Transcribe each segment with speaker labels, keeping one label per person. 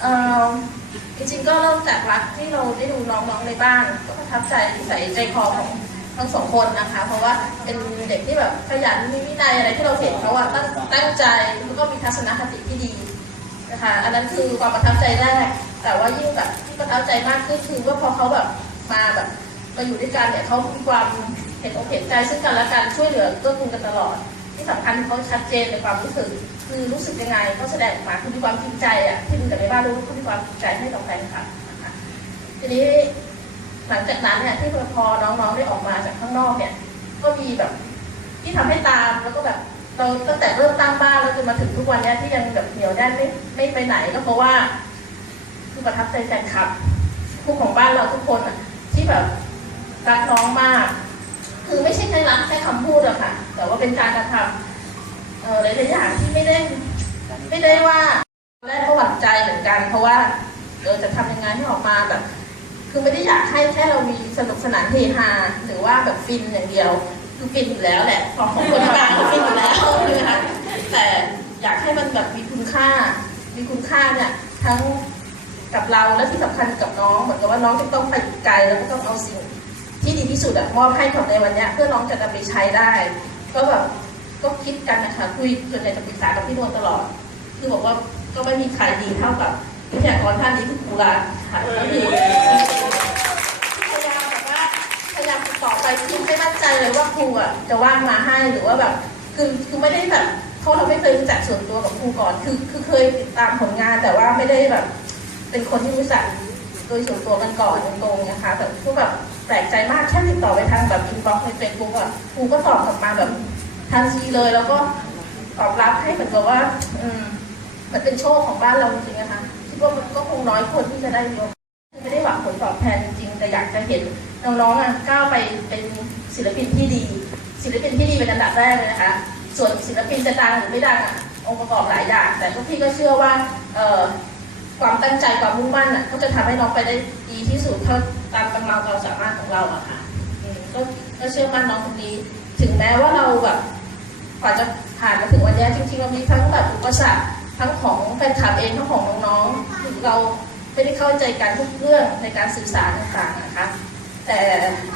Speaker 1: เอ่อจริงๆก็เริ่มจากรักที่เราได้ดูน้องๆในบ้าน ก็ประทับใจนิสัยใจคอของทั้งสองคนนะคะ เพราะว่าเป็นเด็กที่แบบขยันมีวินัยอะไรที่เราเห็นเขาอะตั้งตั้งใจแล้วก็มีทัศนคติที่ดีนะคะอันนั้นคือความประทับใจแรก แต่ว่ายิ่งแบบที่ประทับใจมากขึ้นคือว่าพอเขาแบบมาแบบมาอยู่ด้วยกันเนี่ยเขามีความเห็นอกเห็นใจซึ่งกันและกันช่วยเหลือเกื้อกูลกันตลอด ที่สำคัญเขาชัดเจนในความรู้สึก คือรู้สึกยังไงเขาแสดงออกมาคือมีความจริงใจอะที่ดูจากในบ้านรู้ว่าเขามีความจริงใจให้กับแฟนคลับนะคะทีนี้หลังจากนั้นเนี่ยที่พอน้องๆได้ออกมาจากข้างนอกเนี่ย ก็มีแบบที่ทำให้ตามแล้วก็แบบเราตั้งแต่เริ่มตั้งบ้านแล้วจนมาถึงทุกวันนี้ที่ยังแบบเหนียวแน่นไม่ไม่ไปไหนก็เพราะว่าคือประทับใจแฟนคลับผู้ของบ้านเราทุกคนอะที่แบบรักน้องมาก คือไม่ใช่แค่รักแค่คำพูดอะค่ะ แต่ว่าเป็นการกระทำเออหลายๆอย่างที่ไม่ได้ไม่ได้ว่าตอนแรกก็หวั่นใจเหมือนกัน เพราะว่าเออจะทำยังไงให้ออกมาแบบ คือไม่ได้อยากให้แค่เรามีสนุกสนานเฮฮาหรือว่าแบบฟินอย่างเดียวคือฟินอยู่แล้วแหละของของคนกลางก็ฟินอยู่แล้วใช่ไหมคะแต่อยากให้มันแบบมีคุณค่า มีคุณค่าเนี่ยทั้งกับเราและที่สำคัญกับน้องเหมือนกับว่าน้องจะต้องไปไกลแล้วก็ต้องเอาสิ่ง ที่ดีที่สุดอะมอบให้ของในวันเนี้ยเพื่อน้องจะนำไปใช้ได้ ก็แบบก็คิดกันนะคะคุยส่วนใหญ่จะปรึกษากับพี่นวลตลอด คือบอกว่าก็ไม่มีใครดีเท่ากับวิทยากรท่านนี้คือครูรักค่ะก็คือพยายามแบบว่าพยายามติดต่อไปที่ไม่มั่นใจเลยว่าครูอะจะว่างมาให้หรือว่าแบบคือคือไม่ได้แบบเขาเราไม่เคยรู้จักส่วนตัวกับครูก่อน คือคือเคยติดตามผลงานแต่ว่าไม่ได้แบบ เป็นคนที่รู้จักโดยส่วนตัวกันก่อนตรงๆนะคะแต่ก็แบบ แปลกใจมากแค่ติดต่อไปทางแบบอินบ็อกซ์ในเฟซบุ๊กอะครูก็ตอบกลับมาแบบทันทีเลยแล้วก็ตอบรับให้เหมือนกับว่า อืม มันเป็นโชคของบ้านเราจริงๆนะคะคิดว่ามันก็คงน้อยคนที่จะได้ยกไม่ได้หวังผลตอบแทนจริงๆแต่อยากจะเห็นน้องๆอะก้าวไปเป็นศิลปินที่ดี ศิลปินที่ดีเป็นอันดับแรกเลยนะคะ ส่วนศิลปินจะดังหรือไม่ดังอะองค์ประกอบหลายอย่าง แต่พวกพี่ก็เชื่อว่า เอ่อความตั้งใจความมุ่งมั่นอะก็จะทำให้น้องไปได้ดีที่สุดเท่าตาม กำลังความสามารถของเราอะค่ะก็ก็เชื่อมั่นน้องคนนี้ ถึงแม้ว่าเราแบบกว่าจะผ่านมาถึงวันนี้จริงๆเรามีทั้งแบบอุปสรรคทั้งของแฟนคลับเองทั้งของน้องๆเราไม่ได้เข้าใจกันทุกเรื่องในการสื่อสารต่างๆนะคะ แต่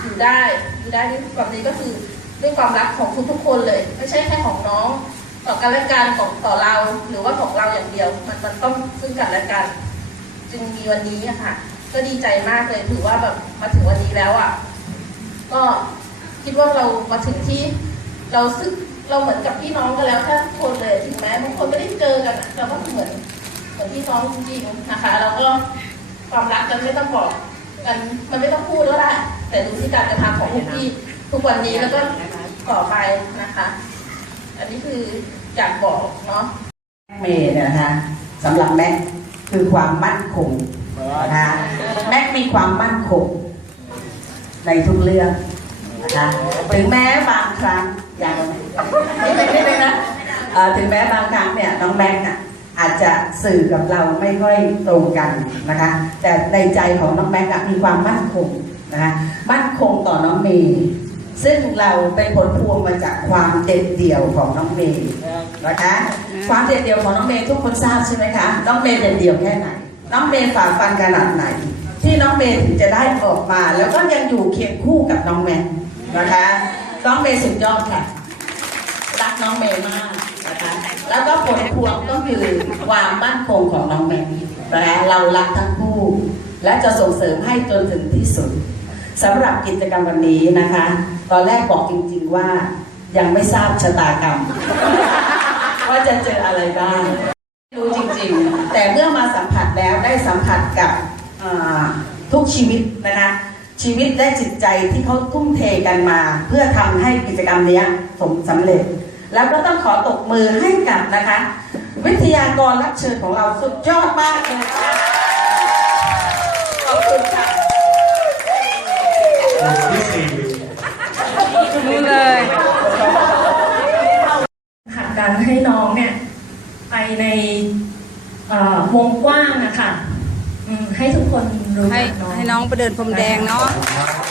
Speaker 1: อยู่ได้อยู่ได้ด้วยความนี้ก็คือด้วยความรักของทุกๆคนเลย ไม่ใช่แค่ของน้องต่อกันและกันของต่อเราหรือว่าของเราอย่างเดียว มันมันต้องซึ่งกันและกัน จึงมีวันนี้อะค่ะ ก็ดีใจมากเลยถือว่าแบบมาถึงวันนี้แล้วอะ ก็คิดว่าเรามาถึงที่เราซึ่งเราเหมือนกับพี่น้องกันแล้วแค่ทุกคนเลยถึงแม้บางคนไม่ได้เจอกันอะแต่ว่าเหมือนเหมือนพี่น้องจริงๆนะคะแล้วก็ความรักกันไม่ต้องบอกกันมันไม่ต้องพูดแล้วแหละแต่ดูที่การกระทำของพวกพี่ทุกวันนี้แล้วก็ต่อไปนะคะ อันนี้คืออยากบอกเนาะ
Speaker 2: เมย์เนี่ยนะคะสำหรับแม็กคือความมั่นคงนะคะ แม็กมีความมั่นคงในทุกเรื่องนะคะถึงแม้บางครั้งอย่างไม่ไม่ไม่ไม่นะถึงแม้บางครั้งเนี่ยน้องแม็กน่ะอาจจะสื่อกับเราไม่ค่อยตรงกันนะคะ แต่ในใจของน้องแม็กมีความมั่นคงนะคะมั่นคงต่อน้องเมย์ซึ่งเราเป็นผลพวงมาจากความเด็ดเดี่ยวของน้องเมย์นะคะ ความเด็ดเดี่ยวของน้องเมย์ทุกคนทราบใช่ไหมคะน้องเมย์เด็ดเดี่ยวแค่ไหน น้องเมย์ฝ่าฟันขนาดไหน ที่น้องเมย์ถึงจะได้ออกมา แล้วก็ยังอยู่เคียงคู่กับน้องแมนนะคะน้องเมย์สุดยอดค่ะรักน้องเมย์มากนะคะแล้วก็ผลพวงก็คือความมั่นคงของน้องแมนนะคะเรารักทั้งคู่ และจะส่งเสริมให้จนถึงที่สุดสำหรับกิจกรรมวันนี้นะคะ ตอนแรกบอกจริง ๆว่ายังไม่ทราบชะตากรรม ว่าจะเจออะไรบ้างรู้จริงๆ แต่เมื่อมาสัมผัสแล้วได้สัมผัสกับ กชีวิตนะคะชีวิตและจิตใจที่เขาทุ่มเทกันมา เพื่อทำให้กิจกรรมเนี้ยสมสำเร็จ แล้วก็ต้องขอตบมือให้กับนะคะ วิทยากรรับเชิญของเราสุดยอดมากเลยค่ะขอบคุณค่ะ
Speaker 3: ที่สี่
Speaker 4: รู้เลย
Speaker 1: ผลักดันให้น้องเนี่ยไปในเอ่อวงกว้างนะคะอืม ให้ทุกคนรู้
Speaker 4: ให้
Speaker 1: จักน้อง
Speaker 4: ให้น้องไปเดินพรมแดงเนาะ
Speaker 3: ครับ